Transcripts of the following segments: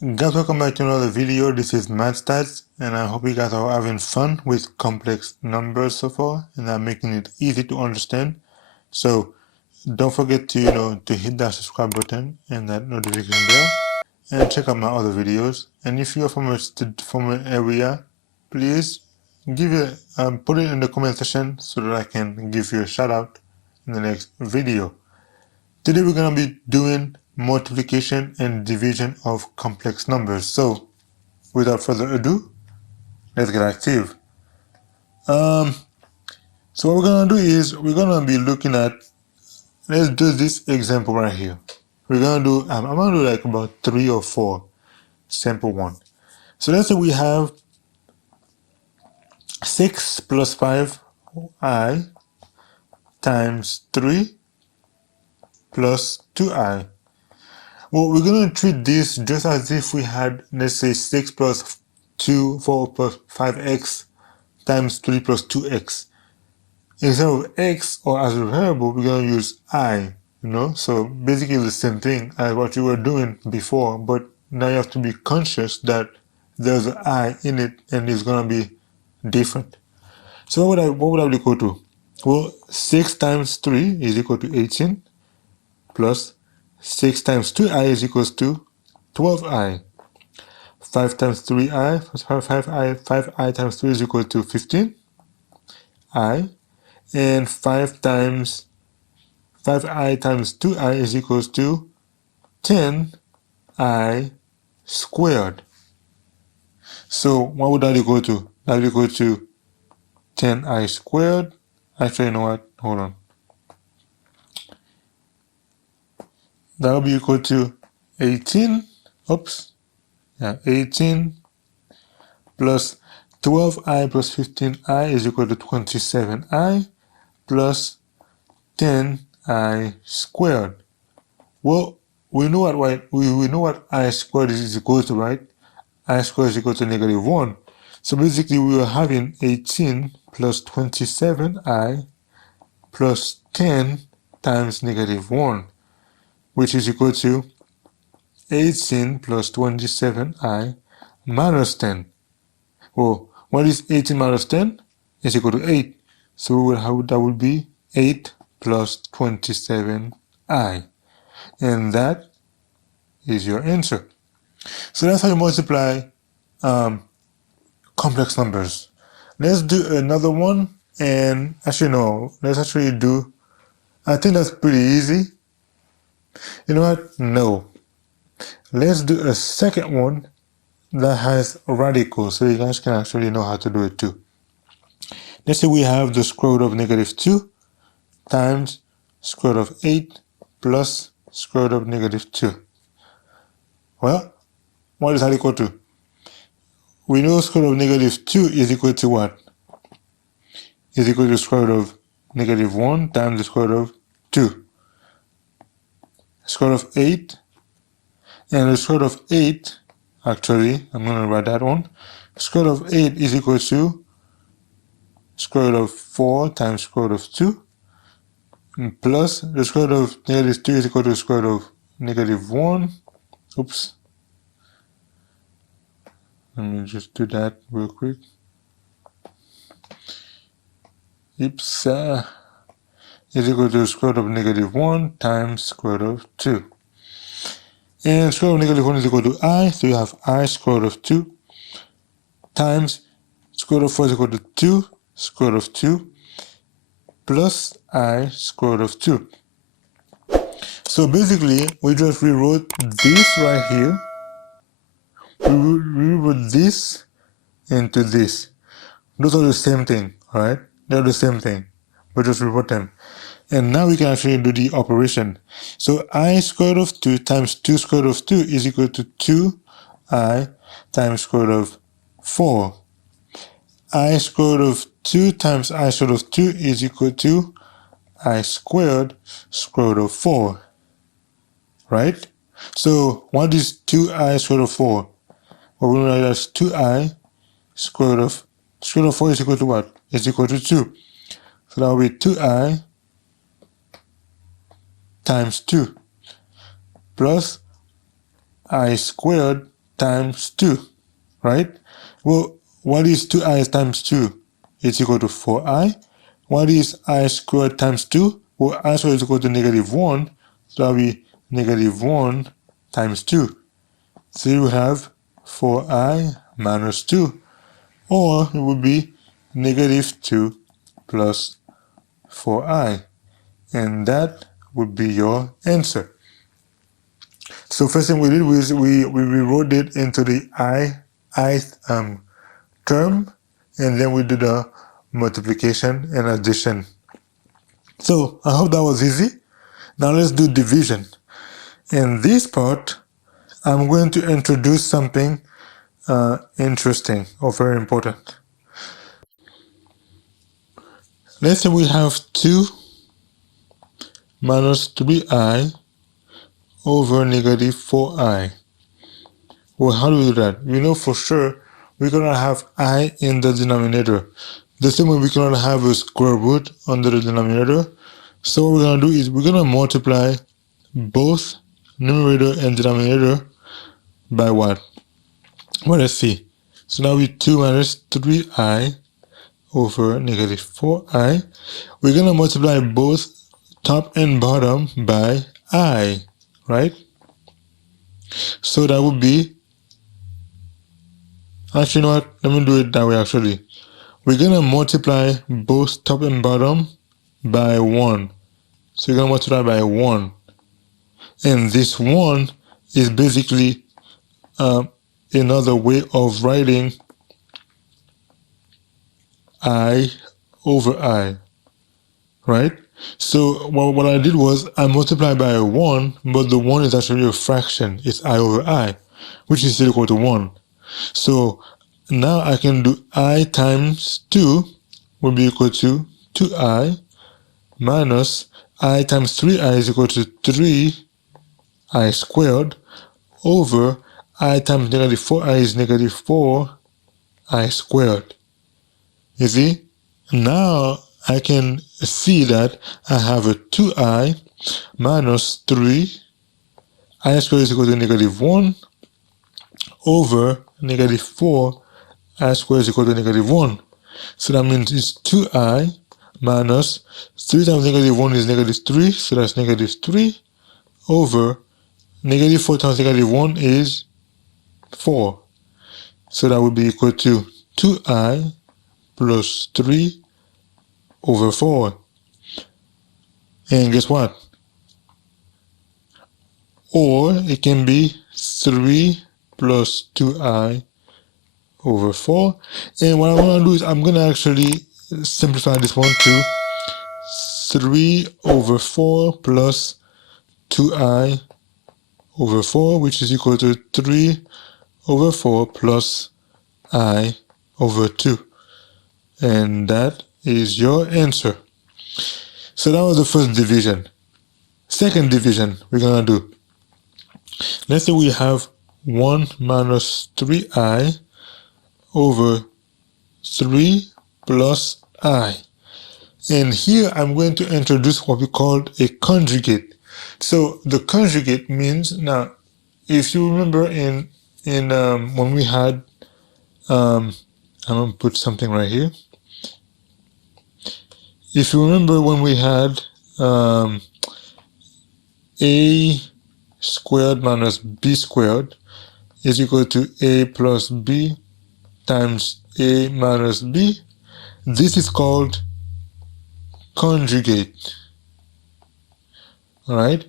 Guys, welcome back to another video. This is Math Stats, and I hope you guys are having fun with complex numbers so far, and I'm making it easy to understand. So don't forget to to hit that subscribe button and that notification bell, and check out my other videos. And if you're from an area, please give it put it in the comment section so that I can give you a shout out in the next video. Today we're going to be doing multiplication and division of complex numbers. So without further ado, let's get active. So what we're going to do is we're going to be looking at, let's do this example right here. We're going to do, I'm going to do like about 3 or 4 sample one. So let's say we have 6 plus 5i times 3 plus 2i. Well, we're going to treat this just as if we had, let's say, 6 plus 2, 4 plus 5x times 3 plus 2x. Instead of x or as a variable, we're going to use I, So basically the same thing as what you were doing before, but now you have to be conscious that there's an I in it and it's going to be different. So what would I be equal to? Well, 6 times 3 is equal to 18 plus 6 times 2i is equals to 12i. 5 times 3i, 5i times 3 is equal to 15i. And 5i times 2i is equals to 10i squared. So what would that equal to? That would equal to 10i squared. Actually, you know what? Hold on. That will be equal to 18. Oops. Yeah, 18 plus 12i plus 15i is equal to 27i plus 10i squared. Well, we know what I squared is equal to, right? I squared is equal to negative 1. So basically we are having 18 plus 27i plus 10 times negative 1, which is equal to 18 plus 27i minus 10. Well, what is 18 minus 10? It's equal to 8. So that would be 8 plus 27i. And that is your answer. So that's how you multiply complex numbers. Let's do another one. And actually, no, let's actually do, I think that's pretty easy. You know what? No. Let's do a second one that has radicals so you guys can actually know how to do it too. Let's say we have the square root of negative 2 times square root of 8 plus square root of negative 2. Well, what is that equal to? We know square root of negative 2 is equal to what? Is equal to the square root of negative 1 times the square root of 2. Square root of 8, and the square root of 8, actually, I'm going to write that one. Square root of 8 is equal to square root of 4 times square root of 2, and plus the square root of negative 2 is equal to the square root of negative 1. Oops. Let me just do that real quick. Oops. Is equal to the square root of negative 1 times square root of 2. And square root of negative 1 is equal to I, so you have I square root of 2 times square root of 4 is equal to 2 square root of 2 plus I square root of 2. So basically, we just rewrote this right here. We rewrote this into this. Those are the same thing, right? They're the same thing. We just rewrote them. And now we can actually do the operation. So I square root of 2 times 2 square root of 2 is equal to 2i times square root of 4. I square root of 2 times I square root of 2 is equal to I squared square root of 4. Right? So what is 2i square root of 4? Well, we know that's 2i square root of 4 is equal to what? It's equal to 2. So that will be 2i times 2 plus I squared times 2, right? Well, what is 2i times 2? It's equal to 4i. What is I squared times 2? Well, I squared is equal to negative 1, so that will be negative 1 times 2. So you have 4i minus 2, or it would be negative 2 plus 4i, and that would be your answer. So first thing we did was we rewrote it into the I term, and then we did a multiplication and addition. So I hope that was easy. Now let's do division. In this part, I'm going to introduce something interesting or very important. Let's say we have 2 minus 3i over negative 4i. Well, how do we do that? We know for sure we're going to have I in the denominator. The same way we cannot have a square root under the denominator. So what we're going to do is we're going to multiply both numerator and denominator by what? Well, let's see. So now we 2 minus 3i over negative 4i. We're going to multiply both top and bottom by I, right? So that would be, actually, you know what? Let me do it that way, actually. We're going to multiply both top and bottom by 1. So you're going to multiply by 1. And this 1 is basically another way of writing I over I, right? So what I did was I multiplied by 1, but the 1 is actually a fraction. It's I over I, which is still equal to 1. So now I can do I times 2 will be equal to 2i minus I times 3i is equal to 3i squared over I times negative 4i is negative 4i squared. You see? Now I can see that I have a 2i minus 3 I squared is equal to negative 1 over negative 4 I squared is equal to negative 1. So that means it's 2i minus 3 times negative 1 is negative 3, so that's negative 3 over negative 4 times negative 1 is 4. So that would be equal to 2i plus 3 over 4. And guess what? Or it can be 3 plus 2i over 4. And what I'm going to do is I'm going to actually simplify this one to 3 over 4 plus 2i over 4, which is equal to 3 over 4 plus I over 2. And that is your answer. So that was the first division. Second division we're going to do. Let's say we have 1 minus 3i over 3 plus I. And here I'm going to introduce what we call a conjugate. So the conjugate means, now, if you remember in when we had, I'm going to put something right here. If you remember when we had a squared minus b squared is equal to a plus b times a minus b, this is called conjugate. All right?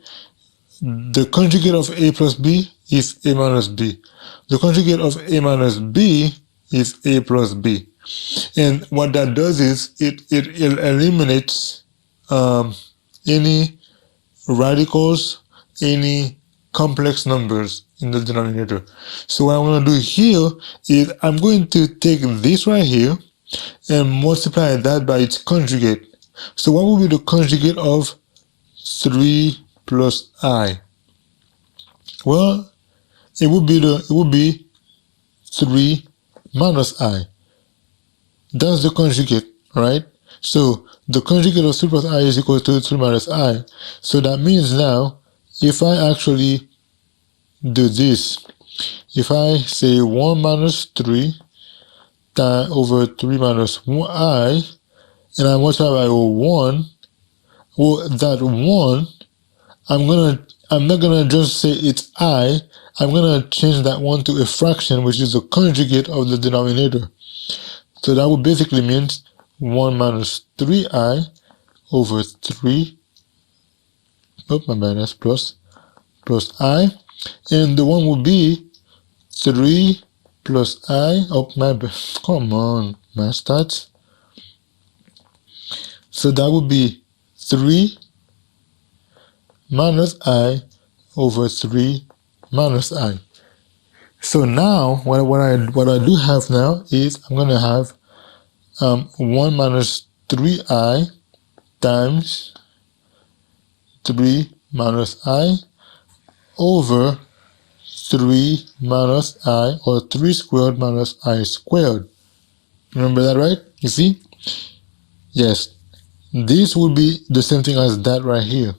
The conjugate of a plus b is a minus b. The conjugate of a minus b is a plus b. And what that does is it eliminates any radicals, any complex numbers in the denominator. So what I'm going to do here is I'm going to take this right here and multiply that by its conjugate. So what will be the conjugate of 3 plus I? Well, it would be 3 minus I. That's the conjugate, right? So the conjugate of 3 plus I is equal to 3 minus I. So that means now, if I actually do this, If I say 1 minus 3 over 3 minus I, and I multiply by 1, well, that 1, I'm not gonna just say it's I. I'm gonna change that 1 to a fraction, which is the conjugate of the denominator. So that would basically mean 1 minus 3I over 3, oh my bad, that's plus I, and the 1 will be 3 plus I, oh my bad, come on, my stats. So that would be 3 minus I over 3 minus I. So now, what I do have now is I'm going to have 1 minus 3I times 3 minus I over 3 minus I, or 3 squared minus I squared. Remember that, right? You see? Yes. This will be the same thing as that right here.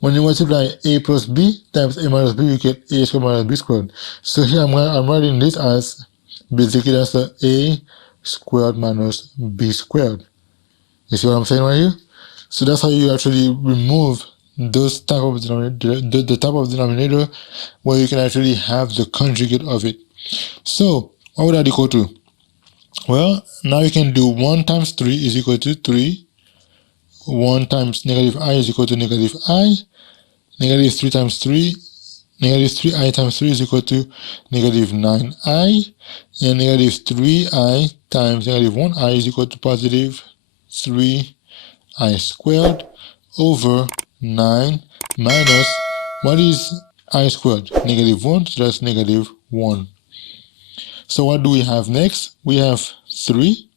When you multiply a plus b times a minus b, you get a squared minus b squared. So here I'm writing this as basically that's a squared minus b squared. You see what I'm saying right here? So that's how you actually remove those type of denominator, the type of denominator where you can actually have the conjugate of it. So what would that equal to? Well, now you can do 1 times 3 is equal to 3. 1 times negative I is equal to negative I. Negative 3 times 3, negative 3I times 3 is equal to negative 9I. And negative 3I times negative 1I is equal to positive 3I squared over 9 minus, what is I squared? Negative 1, so that's negative 1. So what do we have next? We have 3.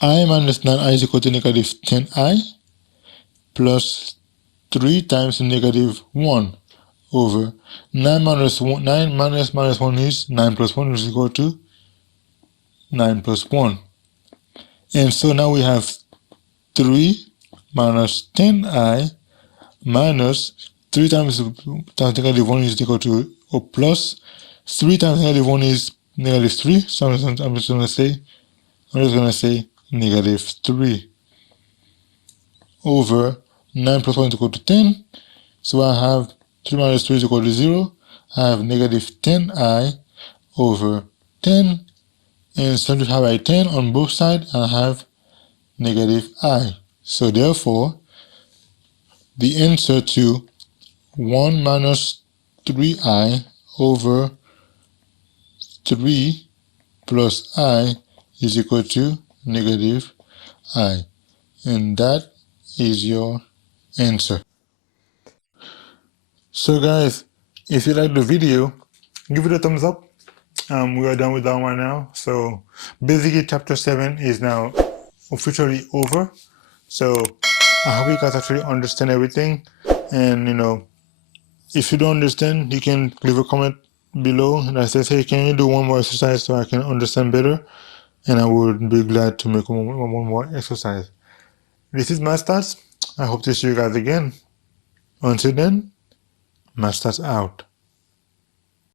I minus 9I is equal to negative 10I plus 3 times negative 1 over 9 minus 1, 9 minus minus 1 is 9 plus 1 is equal to 9 plus 1. And so now we have 3 minus 10I minus 3 times negative 1 is equal to, or plus 3 times negative 1 is negative 3. So I'm just going to say negative 3 over 9 plus 1 is equal to 10. So I have 3 minus 3 is equal to 0. I have negative 10I over 10. And since we have a 10 on both sides, I have negative I. So therefore, the answer to 1 minus 3I over 3 plus I is equal to negative I. And that is your answer. So guys, if you like the video, give it a thumbs up. We are done with that one now. So basically chapter 7 is now officially over. So I hope you guys actually understand everything. And if you don't understand, you can leave a comment below and I say, hey, can you do one more exercise so I can understand better? And I would be glad to make one more exercise. This is Masters. I hope to see you guys again. Until then, Masters out.